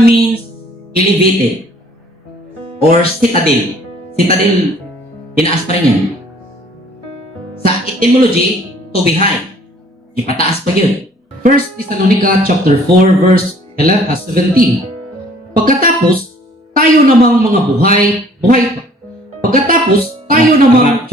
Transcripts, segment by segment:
means elevated or citadel. Citadel, tinaas pa rin yan. Sa etymology, to be high. Ipataas pa yun. 1 Thessalonica chapter 4 verse 17. Pagkatapos, tayo namang mga buhay pa. Pagkatapos, tayo namang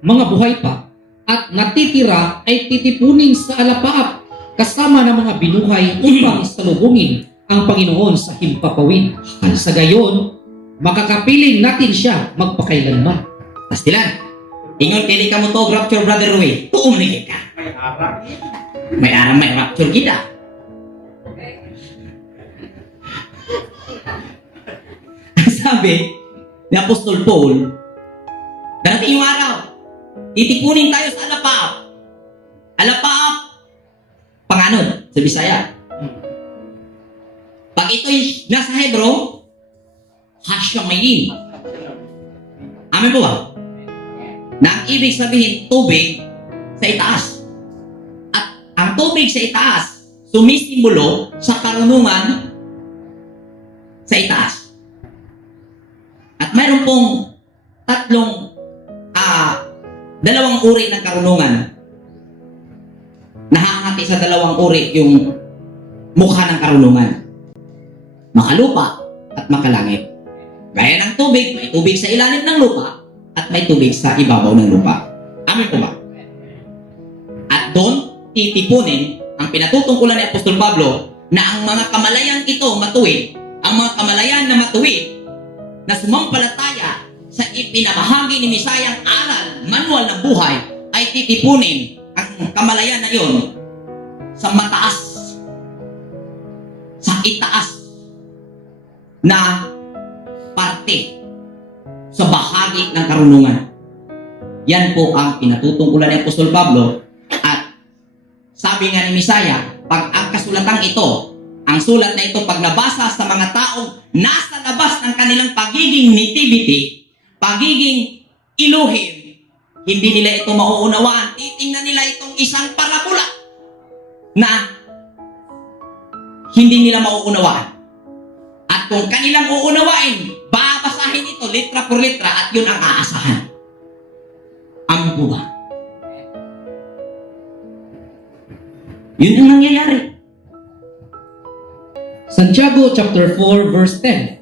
mga buhay pa at natitira ay titipunin sa alapaap kasama ng mga binuhay upang salubungin ang Panginoon sa himpapawid. Sa gayon, makakapiling natin siya magpakailanman. Pastilan. Ingon kini ka mo to, rapture brother Roy. Tuong ni ka. May aram, may rapture kita. Sabi ni Apostol Paul, darating yung araw, titipunin tayo sa alapaap. Alapaap, panganod sa Bisaya. Pag ito'y nasa Hebro, Hashamayin. Amen po ba? Na ang ibig sabihin, tubig sa itaas. At ang tubig sa itaas, sumisimbolo sa karunungan sa itaas. At mayroon pong dalawang uri ng karunungan. Nahahati sa dalawang uri yung mukha ng karunungan. Makalupa at makalangit. Gaya ng tubig, may tubig sa ilalim ng lupa at may tubig sa ibabaw ng lupa. Amin po ba? At doon, titipunin ang pinatutungkulan ni Apostol Pablo na ang mga kamalayan ito matuwid, ang mga kamalayan na matuwid, na sumampalataya sa ipinamahagi ni Misayang aral, manual ng buhay, ay titipunin ang kamalayan na yun sa mataas, sa itaas na parte sa bahagi ng karunungan. Yan po ang pinatutungkulan ni Apostol Pablo. At sabi nga ni Misaya, pag ang kasulatang ito, ang sulat na ito, pag nabasa sa mga taong nasa labas ng kanilang pagiging nativity, pagiging iluhim, hindi nila ito mauunawaan. Titingnan nila itong isang parabola na hindi nila mauunawaan. At kung kanilang uunawain, babasahin ito litra por litra at yun ang aasahan. Amin po ba? Yun ang nangyayari. Santiago chapter 4 verse 10.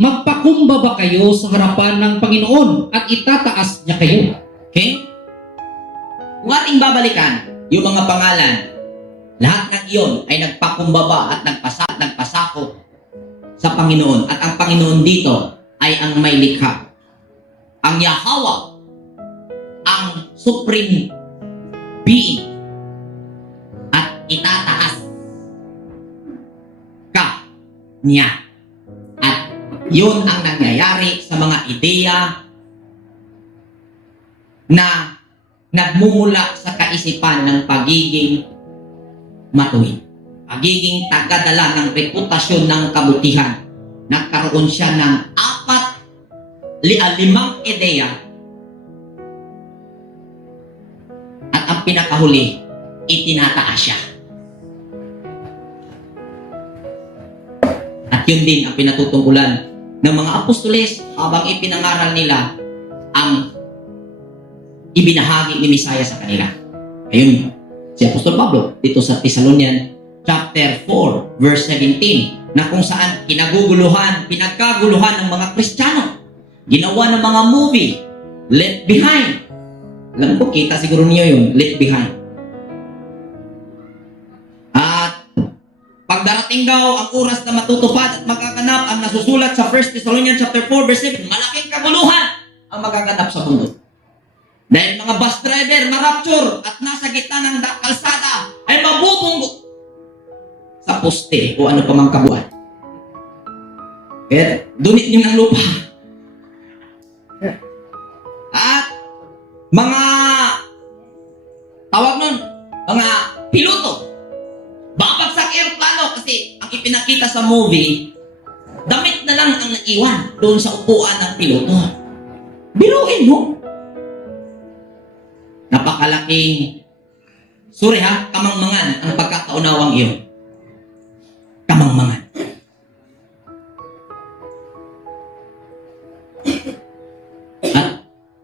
Magpakumbaba kayo sa harapan ng Panginoon at itataas niya kayo. Okay? Kung ating babalikan yung mga pangalan, lahat ng iyon ay nagpakumbaba at nagpasako sa Panginoon. At ang Panginoon dito ay ang may likha. Ang Yahweh, ang supreme being, at itataas ka niya. At yun ang nangyayari sa mga ideya na nagmumula sa kaisipan ng pagiging matuwid. Pagiging tagadala ng reputasyon ng kabutihan. Nagkaroon siya ng 5 ideya. At ang pinakahuli, itinataas siya. At yun din ang pinatutungkulan ng mga apostoles habang ipinangaral nila ang ibinahagi ni Misaya sa kanila. Ayun, si Apostol Pablo dito sa Thessalonian chapter 4 verse 17 na kung saan pinagkaguluhan ng mga Kristiyano. Ginawa ng mga movie, Left Behind. Alam ko, kita siguro niyo yung Left Behind. At pagdarating daw ang oras na matutupad at magaganap ang nasusulat sa 1 Thessalonians chapter 4 verse 7, malaking kaguluhan ang magaganap sa mundo. Dahil mga bus driver marapture at nasa gitna ng kalsada ay mabubunggo sa poste o ano pa mang kabuuan. Kaya dunit din ng lupa. At mga tawag nun, mga piloto, babagsak aeroplano kasi ang ipinakita sa movie, damit na lang ang naiwan doon sa upuan ng piloto. Biruin mo. Napakalaking kamangmangan ang pagkakaunawang iyon. Kamangmangan.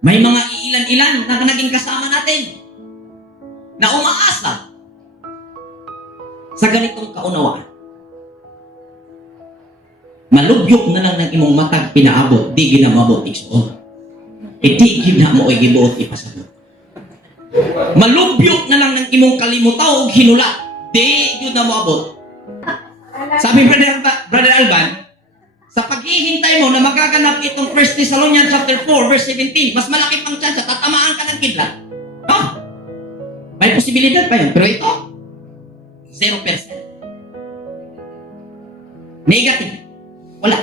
May mga iilan-ilan na naging kasama natin na umaasa sa ganitong kaunawaan. Malubyok na lang ng imong matag pinaabot, di ginamabot igsuon. Di ginamo ay gibuot ipasabot. Malubyok na lang ng imong kalimutaw og hinula, di gyud na moabot. Sabi Brother Alban, sa paghihintay mo na magaganap itong 1 Thessalonians chapter 4 verse 17, mas malaki pang chance tatamaan ka ng kidlat. Ha? May posibilidad pa yun. Pero ito, 0%. Negative. Wala.